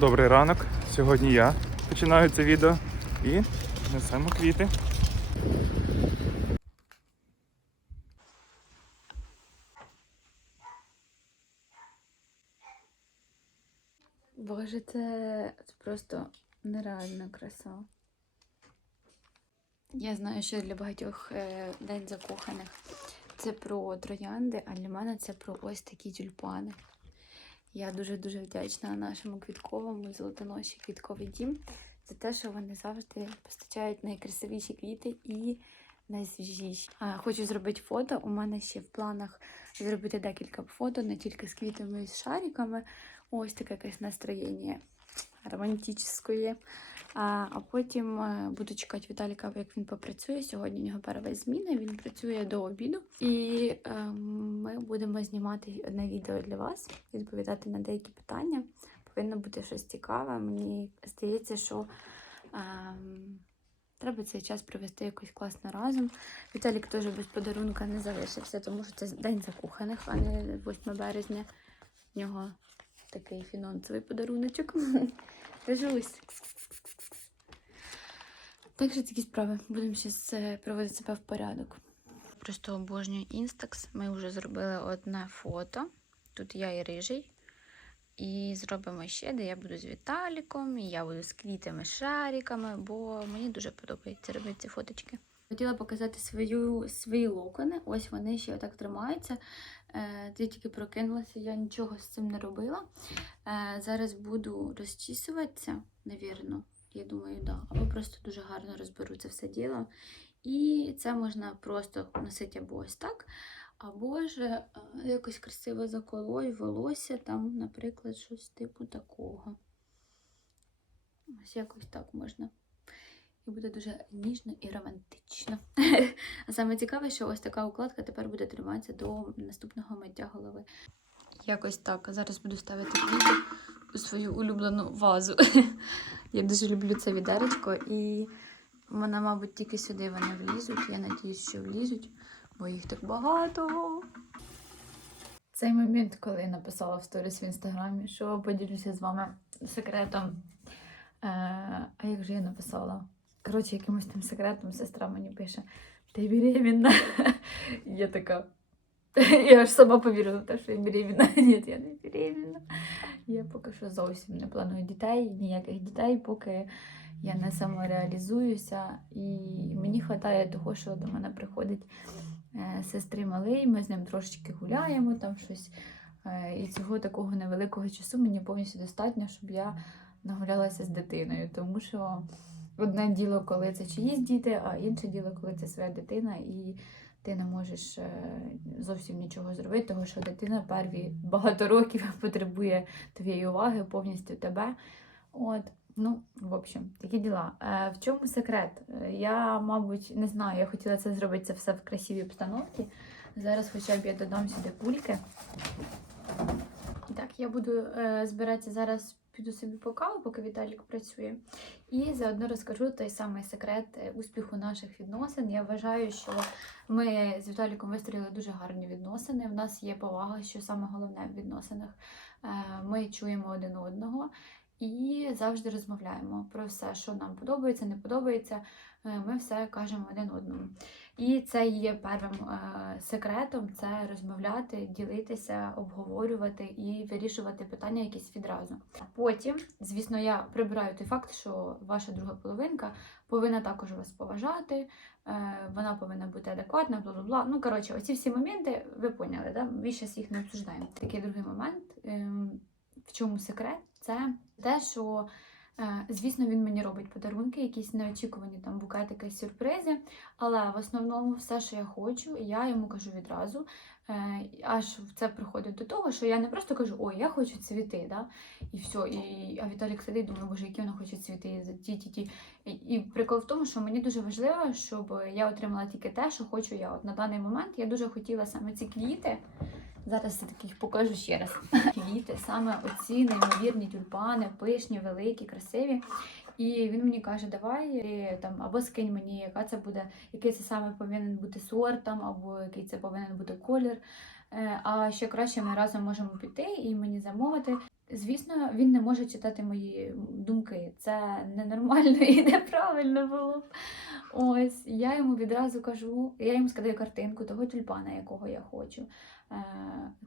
Добрий ранок. Сьогодні я починаю це відео і несемо квіти. Боже, це просто нереальна краса. Я знаю, що для багатьох е, День закоханих це про троянди, а для мене це про ось такі тюльпани. Я дуже-дуже вдячна нашому квітковому золотоноші квітковий дім за те, що вони завжди постачають найкрасивіші квіти і найсвіжіші. А, хочу зробити фото. У мене ще в планах зробити декілька фото, не тільки з квітами і з шариками. Ось таке якесь настроєння романтичне. А, потім е, буду чекати Віталіка, як він попрацює. Сьогодні у нього перша зміна, він працює до обіду. І е, ми будемо знімати одне відео для вас, відповідати на деякі питання. Повинно бути щось цікаве. Мені здається, що е, треба цей час провести якось класно разом. Віталік теж без подарунка не залишився, тому що це день закоханих, а не 8 березня. В нього такий фінансовий подаруночок. Кажусь. Так що такі справи. Будемо зараз приводити себе в порядок. Просто обожнюю інстакс. Ми вже зробили одне фото. Тут я і рижий. І зробимо ще, де я буду з Віталіком, і я буду з квітами, шариками, бо мені дуже подобається робити ці фоточки. Хотіла показати свою, свої локони. Ось вони ще отак тримаються. Е, я тільки прокинулася, я нічого з цим не робила. Е, зараз буду розчісуватися, навірно. Я думаю, да. Або просто дуже гарно розберу це все діло. І це можна просто носити або ось так, або ж е, якось красиво заколою волосся, там, наприклад, щось типу такого. Ось якось так можна. І буде дуже ніжно і романтично. А саме цікаве, що ось така укладка тепер буде триматися до наступного миття голови. Якось так. Зараз буду ставити квіти у свою улюблену вазу. Я дуже люблю це відеречко, і вона, мабуть, тільки сюди вони влізуть. Я надіюсь, що влізуть, бо їх так багато. Цей момент, коли я написала в сторіс в інстаграмі, що поділюся з вами секретом. Е, а як же я написала? Коротше, якимось там секретом сестра мені пише: Ти беременна. Я така. Я аж сама повірила в те, що я беременна. Ні, я не беременна. Я поки що зовсім не планую дітей, ніяких дітей, поки я не самореалізуюся. І мені вистачає того, що до мене приходить е, сестри малий, ми з ним трошечки гуляємо, там щось. Е, І цього такого невеликого часу мені повністю достатньо, щоб я нагулялася з дитиною. Тому що одне діло, коли це чиїсь діти, а інше діло, коли це своя дитина, і ти не можеш е, зовсім нічого зробити, тому що дитина перві багато років потребує твоєї уваги, повністю тебе. От, ну, в общем, такі діла. Е, В чому секрет? Е, Я, мабуть, не знаю, я хотіла це зробити це все в красивій обстановці. Зараз хоча б я додам сюди кульки. Так, я буду е, збиратися зараз, піду собі по каву, поки Віталік працює. І заодно розкажу той самий секрет е, успіху наших відносин. Я вважаю, що ми з Віталіком вистроїли дуже гарні відносини. В нас є повага, що саме головне в відносинах. Е, Ми чуємо один одного і завжди розмовляємо про все, що нам подобається, не подобається. Е, Ми все кажемо один одному. І це є первим е, секретом це розмовляти, ділитися, обговорювати і вирішувати питання якісь відразу. Потім, звісно, я прибираю той факт, що ваша друга половинка повинна також вас поважати, е, вона повинна бути адекватна, бла бла бла. Ну коротше, оці всі моменти ви поняли, да? Ми зараз їх не обсуждаємо. Такий другий момент, ем, в чому секрет, це те, що. Е, Звісно, він мені робить подарунки, якісь неочікувані там букетики, сюрпризи. Але в основному все, що я хочу, я йому кажу відразу. Е, Аж це приходить до того, що я не просто кажу, ой, я хочу цвіти, да? і все. І, а Віталік сидить, думає, боже, які вона хоче цвіти, ті, ті, ті. І прикол в тому, що мені дуже важливо, щоб я отримала тільки те, що хочу я. От на даний момент я дуже хотіла саме ці квіти. Зараз все таки їх покажу ще раз. Квіти, саме оці неймовірні тюльпани, пишні, великі, красиві. І він мені каже, давай там або скинь мені, яка це буде, який це саме повинен бути сорт, там, або який це повинен бути колір. Е, А ще краще ми разом можемо піти і мені замовити. Звісно, він не може читати мої думки. Це ненормально і неправильно було б. Ось я йому відразу кажу, я йому скидаю картинку того тюльпана, якого я хочу, е,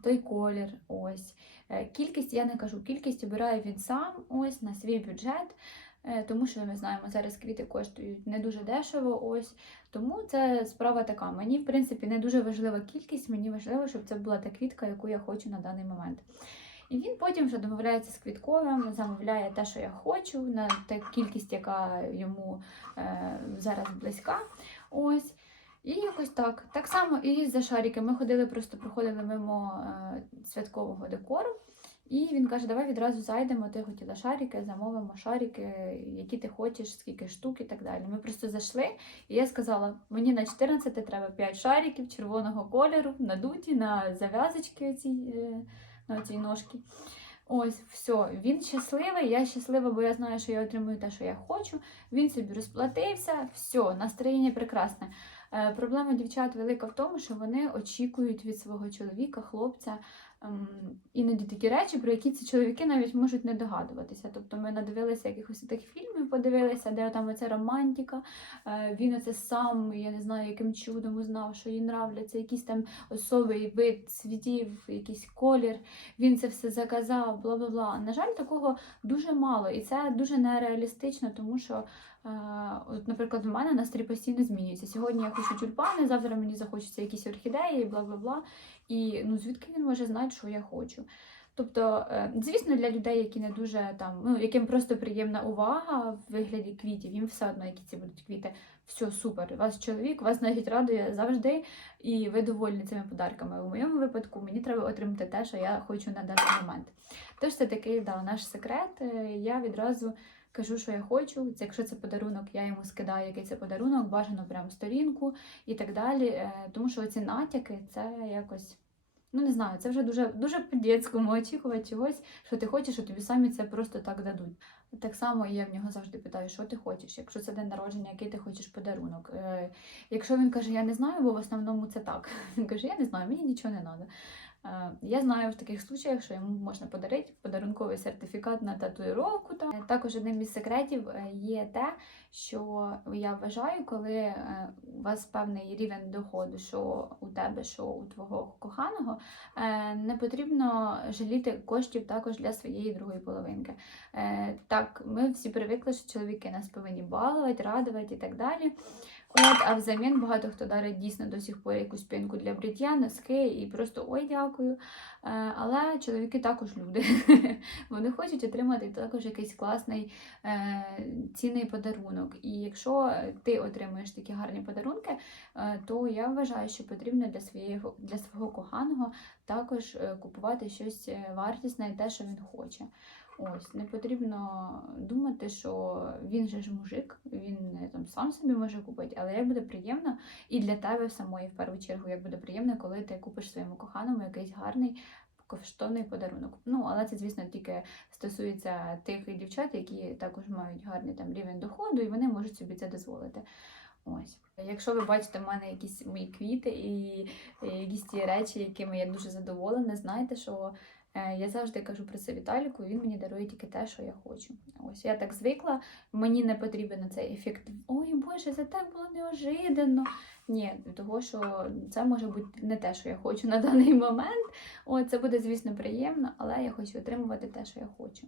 той колір. Ось Е, кількість я не кажу. Кількість обирає він сам, ось на свій бюджет. е, Тому що ми знаємо, зараз квіти коштують не дуже дешево. Ось тому це справа така. Мені, в принципі, не дуже важлива кількість, мені важливо, щоб це була та квітка, яку я хочу на даний момент. І він потім вже домовляється з квітковим, замовляє те, що я хочу, на та кількість, яка йому е, зараз близька. Ось. І якось так. Так само і за шарики. Ми ходили, просто проходили мимо е, святкового декору. І він каже: давай відразу зайдемо, ти хотіла шарики, замовимо шарики, які ти хочеш, скільки штук і так далі. Ми просто зайшли, і я сказала: мені на 14 треба 5 шариків червоного кольору, надуті на зав'язочки оці, е, на цій ножки. Ось, все, він щасливий, я щаслива, бо я знаю, що я отримую те, що я хочу. Він собі розплатився, все, настроєння прекрасне. Е, проблема дівчат велика в тому, що вони очікують від свого чоловіка, хлопця ем, іноді такі речі, про які ці чоловіки навіть можуть не догадуватися. Тобто ми надивилися якихось тих фільмів, подивилися, де там оця романтика. Е, він оце сам, я не знаю, яким чудом узнав, що їй нравляться якісь там особий вид цвітів, якийсь колір. Він це все заказав, бла бла бла. На жаль, такого дуже мало, і це дуже нереалістично, тому що. От, наприклад, в мене настрій постійно змінюється. Сьогодні я хочу тюльпани, завтра мені захочеться якісь орхідеї, бла бла бла. І ну звідки він може знати, що я хочу? Тобто, е, звісно, для людей, які не дуже там, ну яким просто приємна увага в вигляді квітів, їм все одно, які ці будуть квіти. Все супер. Вас чоловік, вас навіть радує завжди, і ви довольні цими подарками. У моєму випадку мені треба отримати те, що я хочу на даний момент. Тож це такий да, наш секрет. Е, Я відразу кажу, що я хочу. Це якщо це подарунок, я йому скидаю, який це подарунок, бажано прям сторінку і так далі. Е, Тому що ці натяки це якось. Ну, не знаю, це вже дуже дуже по-дєцькому очікувати чогось, що ти хочеш, що тобі самі це просто так дадуть. Так само я в нього завжди питаю, що ти хочеш, якщо це день народження, який ти хочеш подарунок. Е, якщо він каже, я не знаю, бо в основному це так. Він каже, я не знаю, мені нічого не треба. Е, Я знаю в таких случаях, що йому можна подарити подарунковий сертифікат на татуїровку. Там. Е, Також одним із секретів е, є те, що я вважаю, коли у вас певний рівень доходу, що у тебе, що у твого коханого, не потрібно жаліти коштів також для своєї другої половинки. Так, ми всі привикли, що чоловіки нас повинні балувати, радувати і так далі. От, а взамін багато хто дарить дійсно до сих пор якусь пінку для бриття, носки і просто ой, дякую. Е, Але чоловіки також люди. Вони хочуть отримати також якийсь класний е, цінний подарунок. І якщо ти отримуєш такі гарні подарунки, е, то я вважаю, що потрібно для своєго для свого коханого також купувати щось вартісне і те, що він хоче. Ось не потрібно думати, що він же ж мужик, він е, там сам собі може купити, але як буде приємно і для тебе самої, в першу чергу, як буде приємно, коли ти купиш своєму коханому якийсь гарний коштовний подарунок. Ну, але це, звісно, тільки стосується тих дівчат, які також мають гарний там рівень доходу, і вони можуть собі це дозволити. Ось, якщо ви бачите в мене якісь мої квіти і і якісь ті речі, якими я дуже задоволена, знайте, що е, я завжди кажу про це Віталіку, він мені дарує тільки те, що я хочу. Ось я так звикла, мені не потрібен цей ефект. Ой Боже, це так було неожиданно. Ні, того, що це може бути не те, що я хочу на даний момент. О, це буде, звісно, приємно, але я хочу отримувати те, що я хочу.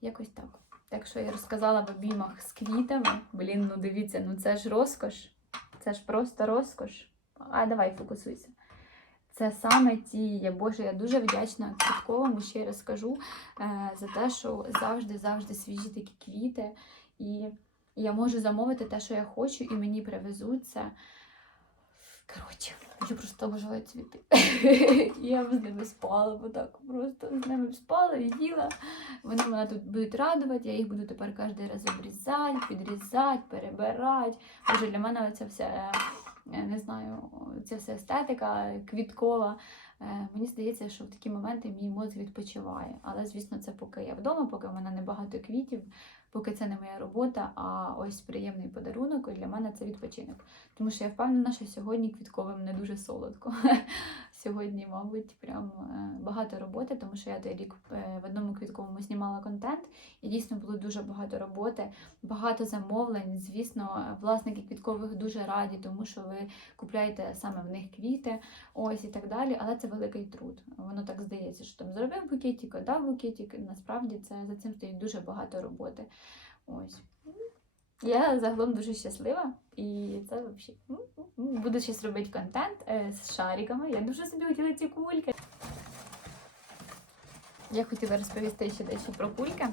Якось так. Так що я розказала в обіймах з квітами. Блін, ну дивіться, ну це ж розкош. Це ж просто розкош. А давай фокусуйся. Це саме ті, Боже, я дуже вдячна Квітковому, ще раз скажу, е, за те, що завжди-завжди свіжі такі квіти. І я можу замовити те, що я хочу, і мені привезуть це. Коротше, я просто обожаю цвіти. я б з ними спала, бо так просто з ними спала і їла. Вони мене тут будуть радувати, я їх буду тепер кожен раз обрізати, підрізати, перебирати. Боже, для мене це все, я не знаю, це все естетика квіткова. Е, Мені здається, що в такі моменти мій мозок відпочиває. Але, звісно, це поки я вдома, поки в мене небагато квітів, поки це не моя робота, а ось приємний подарунок, і для мене це відпочинок. Тому що я впевнена, що сьогодні квітковим не дуже солодко. сьогодні, мабуть, прям е, багато роботи, тому що я той рік е, в одному квітковому знімала контент, і дійсно було дуже багато роботи, багато замовлень. Звісно, власники квіткових дуже раді, тому що ви купляєте саме в них квіти, ось і так далі. Але це великий труд. Воно так здається, що там зробив букетик, дав букетик. Насправді це за цим стоїть дуже багато роботи. Ось. Я загалом дуже щаслива, і це взагалі буду щось робити контент е, з шариками. Я дуже собі хотіла ці кульки. Я хотіла розповісти ще дещо про кульки.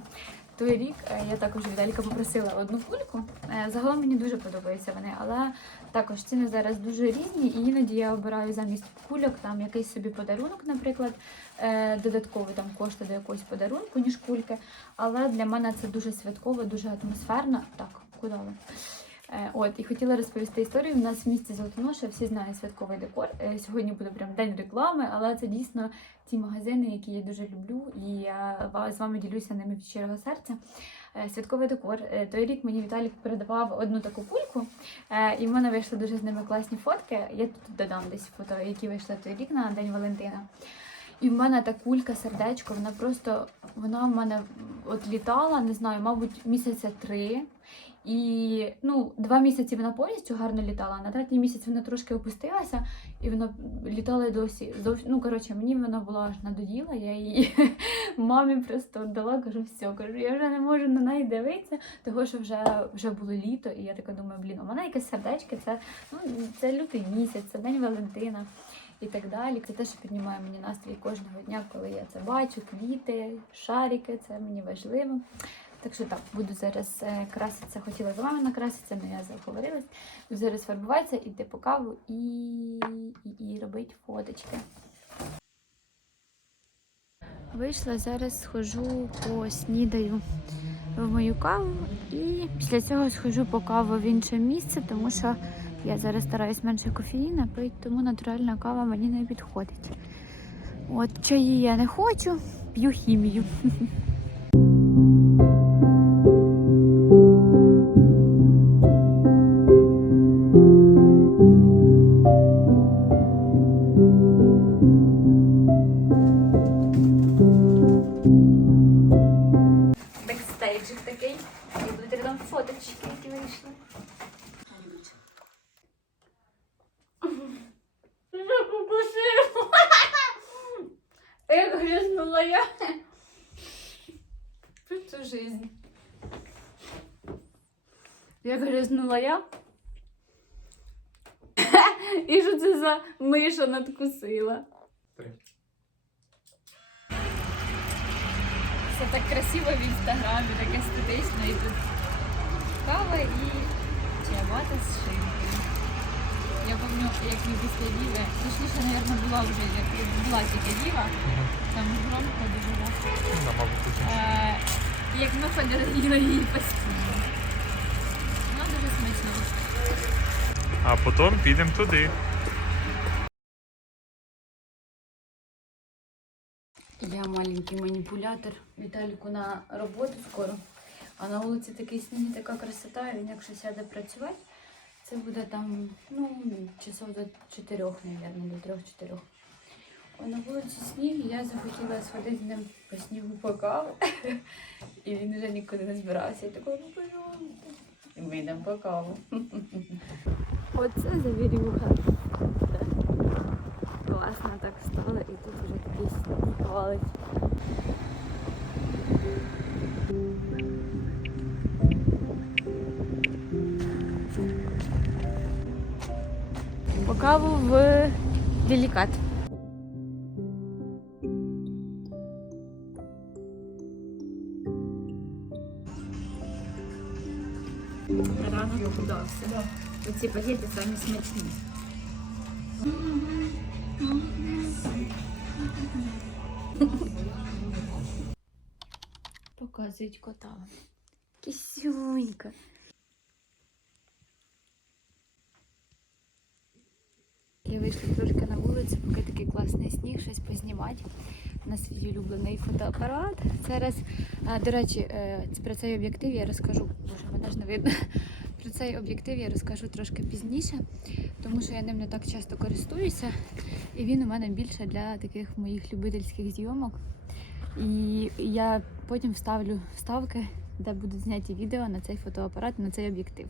Той рік е, я також Віталіка попросила одну кульку. Е, Загалом мені дуже подобаються вони, але також ціни зараз дуже різні, і іноді я обираю замість кульок там якийсь собі подарунок, наприклад, додатковий там кошти до якогось подарунку, ніж кульки. Але для мене це дуже святково, дуже атмосферно. Так, куди? Е, От, і хотіла розповісти історію. У нас в місті Золотоноша всі знають святковий декор. Е, Сьогодні буде прям день реклами, але це дійсно ті магазини, які я дуже люблю, і я з вами ділюся ними від щирого серця. Е, Святковий декор. Той рік мені Віталік передавав одну таку кульку, і в мене вийшли дуже з ними класні фотки. Я тут додам десь фото, які вийшли той рік на День Валентина. І в мене та кулька, сердечко, вона просто вона в мене от літала, не знаю, мабуть, місяця три. І ну, два місяці вона повністю гарно літала, а на третій місяць вона трошки опустилася, і вона літала досі. Ну, коротше, мені вона була аж надоїла, я її мамі просто віддала, кажу, все, кажу, я вже не можу на неї дивитися, того що вже, вже було літо, і я така думаю, блін, у мене якесь сердечко, це, ну, це лютий місяць, це День Валентина і так далі. Це те, що піднімає мені настрій кожного дня, коли я це бачу, квіти, шарики, це мені важливо. Так що так, буду зараз е, краситися, хотіла з вами накраситися, але я заговорилась. Буду зараз фарбуватися, іти по каву і, і, і робити фоточки. Вийшла зараз, схожу поснідаю в мою каву і після цього схожу по каву в інше місце, тому що я зараз стараюсь менше кофеїна пити, тому натуральна кава мені не підходить. От чаї я не хочу, п'ю хімію. Як грязнула я. І що це за миша надкусила? Все так красиво в інстаграмі, так естетично. І тут кава і чиабата з шинкою. Я пам'ятаю, як ми після діви, точніше, мабуть, була вже, як була тільки діва, там громко дуже було. Е, як ми ходили її постійно. А потім підемо туди. Я маленький маніпулятор. Віталіку на роботу скоро. А на вулиці такий сніг, така красота, він якщо сяде працювати, це буде там, ну, часов до чотирьох, мабуть, до трьох-чотирьох. А на вулиці сніг, я захотіла сходити з ним по снігу по каву. І він вже нікуди не збирався. Я така, ну, пожалуйста. Ми по каву. Оце завірюха. Класно так стало, і тут вже такий сніг валить. По каву в делікат. Ранок удався. Оці пакети самі смачні. Показують кота. Кисюнька. Я вийшла трошки на вулицю, поки такий класний сніг, щось познімати на свій улюблений фотоапарат. Зараз, до речі, е, про цей об'єктив я розкажу. Боже, мене ж не видно. Про цей об'єктив я розкажу трошки пізніше, тому що я ним не так часто користуюся, і він у мене більше для таких моїх любительських зйомок. І я потім вставлю вставки, де будуть зняті відео на цей фотоапарат, на цей об'єктив.